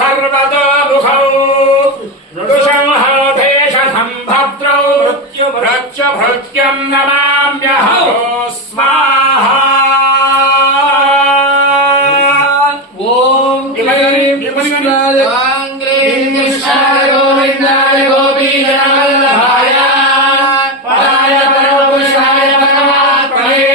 सर्वतोमुखौ नृसंहतेशं भद्रौ मृत्युभृत्यं नमाम्यहं स्वाहा ॐ विमलाय कृष्णाय गोविन्दाय गोपीजनवल्लभाय पराय परमपुरुषाय परमात्मने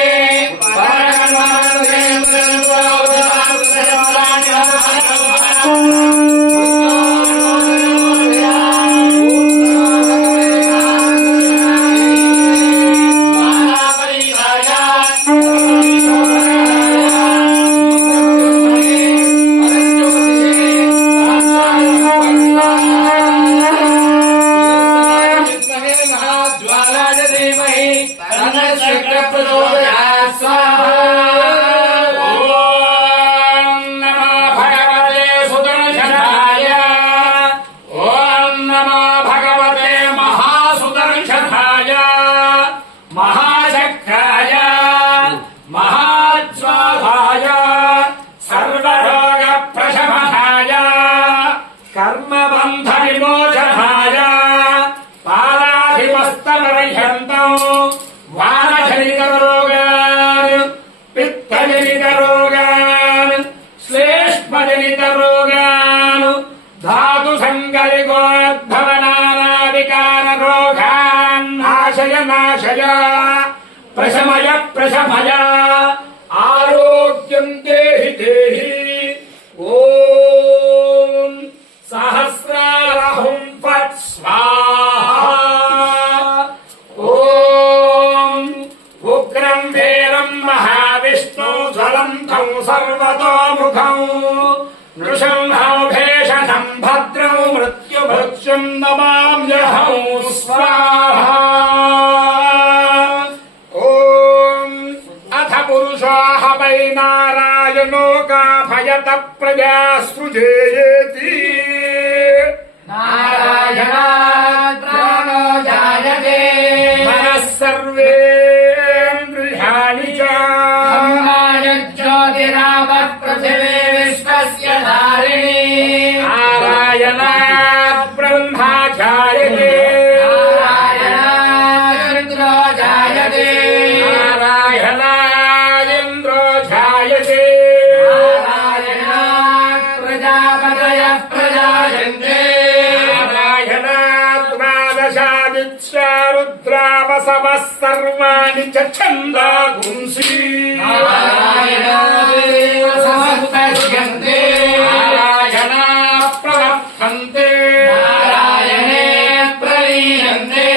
महाचक्राय महाज्वालाय सर्वरोगप्रशमनाय कर्मबन्धविमोचनाय पादाभिमस्तपर्यन्तं वातजनितरोगान् पित्तजनितरोगान् श्लेष्मजनितरोगान् धातुसङ्गलिकोद्भवनानाविकाररोगान् नाशय नाशय प्रशमय प्रशमय आरोग्यं देहि देहि ॐ सहस्रारहुं फट् स्वाहा ॐ उग्रं वीरं महाविष्णु ज्वलन्तं सर्वतोमुखं नृसिंहभेषजं भद्रं मृत्युभृत्यं नमाम्यहं स्वाहा पुरुषाः वै नारायणो गाभयत प्रजा सृजेति नारायणात् प्राणो जायते मनः सर्वेन्द्रियाणि च ज्योतिरावः पृथिवी विश्वस्य धारिणी नारायणात् ब्रह्मा जायते नारायणात् रुद्रो जायते रुद्रावसवः सर्वाणि च छन्दागुंसि नारायणादेव समस्तस्यन्ते नारायणाः प्रवर्तन्ते नारायणे प्रलीयन्ते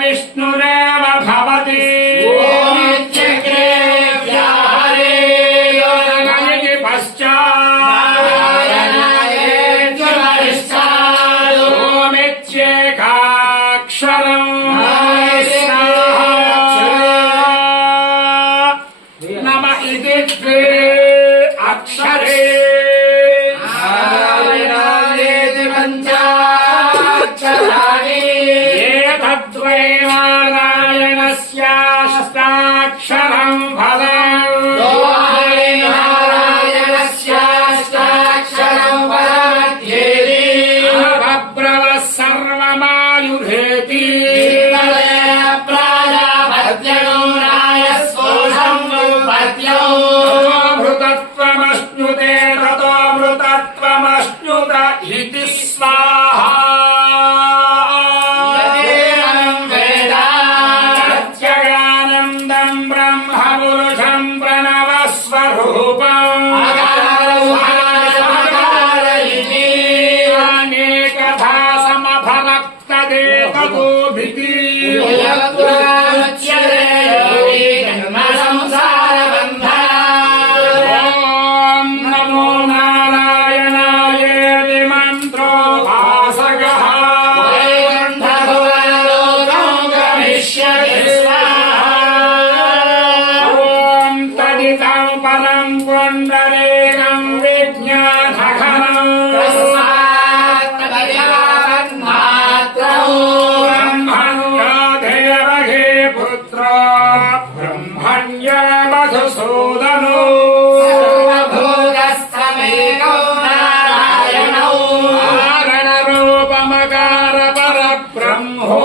विष्णुरेव भवति चक्रे व्याहरे योगनिधि पश्चात् ओमित्येकाक्षरम् नम इति द्वे अक्षरे नारायणायेति पञ्चाक्षराणि एतद्वै नारायणस्याष्टाक्षरम् फलम् नारायणस्याष्टाक्षरम् फलमध्येति भब्रवः सर्वमायुधेति प्राजापत्ययो रायस्पोषम् पत्यौ मृतत्वमश्नुते ततो मृतत्वमश्नुत इति स्वाहा तपोभिति ॐ नमो नारायणायेति मन्त्रोपासकः ॐ तदितं परं पुण्डरीकं विज्ञानघनं ब्रह्मण्योऽधिरहे पुत्रो ब्रह्मण्य मधुसूदनो कारणरूपमकार परब्रह्मो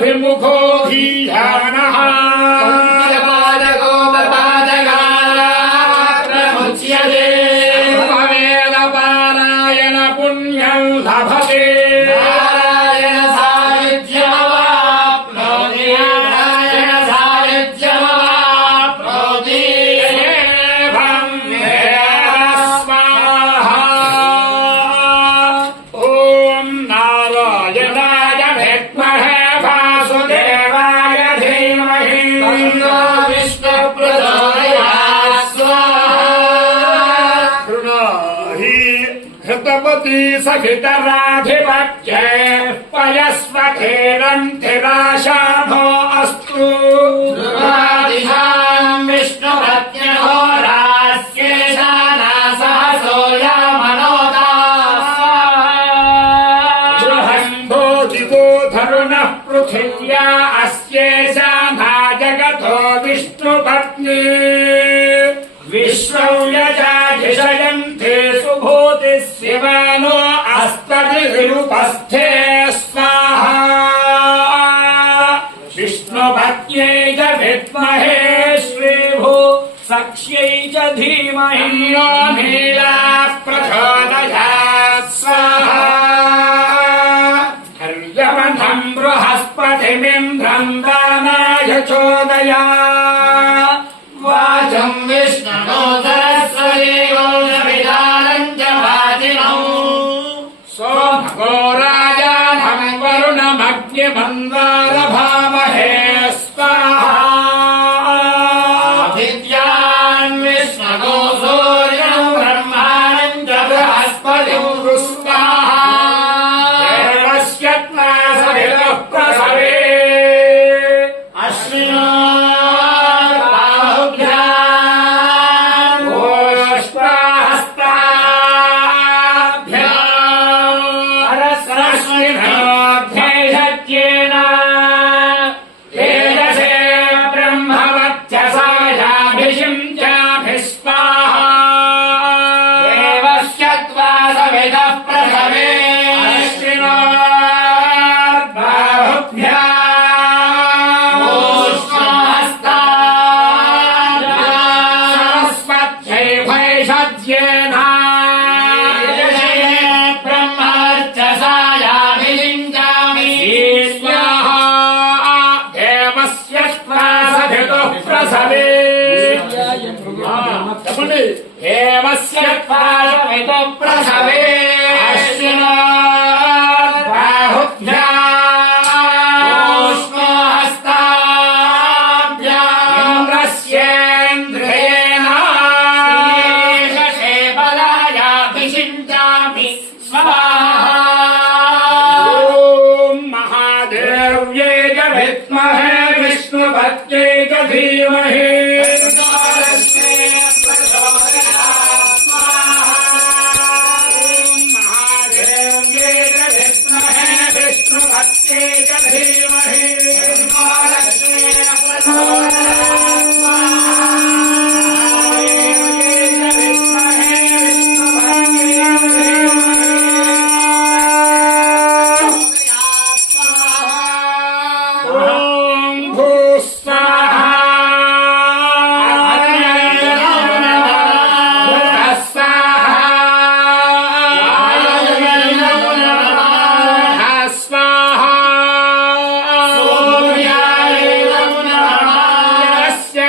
भिमुखो धीयानः वेदपारायण पुण्यं लभते घृतपति सहितराधिपत्ये पयस्वखेरन्थिराशाभो अस्तु विष्णुपत्न्यो बृहन्भोजितो धरुणः पृथिव्या अस्येषा भाजगतो विष्णुपत्नी विश्वं यजाधिशयन्ते सुभूतिः शिवानो अस्पतिरुपस्थे स्वाहा विष्णुपत्न्यै च विद्महे श्रीभू सख्यै च धीमहि यो नीलाः प्रचोदयात् स्वाहा हर्यमठं बृहस्पतिमिन्द्रं दानाय चोदया वाचं विष्णुनो सरस्वती विधानं च वाजिनौ सोमको राजानं वरुणमग्निमन्वारभामहे स्वाहा विद्यान् विष्णुनो सूर्यं ब्रह्माणं च बृहस्पतिं स्वाहा देवस्य सवितः प्रसवे अश्विनो हेमस्य प्रसवे इन्द्रस्येन्द्रेण शेबलायाभिषिञ्चामि स्वाहा ॐ महादेव्यै च विद्महे विष्णुपत्न्यै च धीमहि महादेव्यै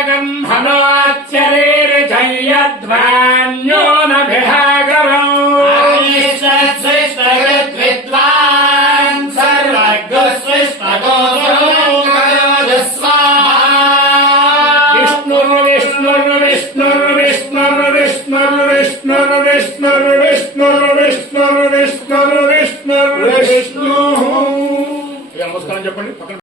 गम्भनोच्चरीर्जयध्वान्यो न भिहाकरम् विद्वान् सर्वज्ञ सृष्टगो విష్ణు. నమస్కారం చెప్పండి.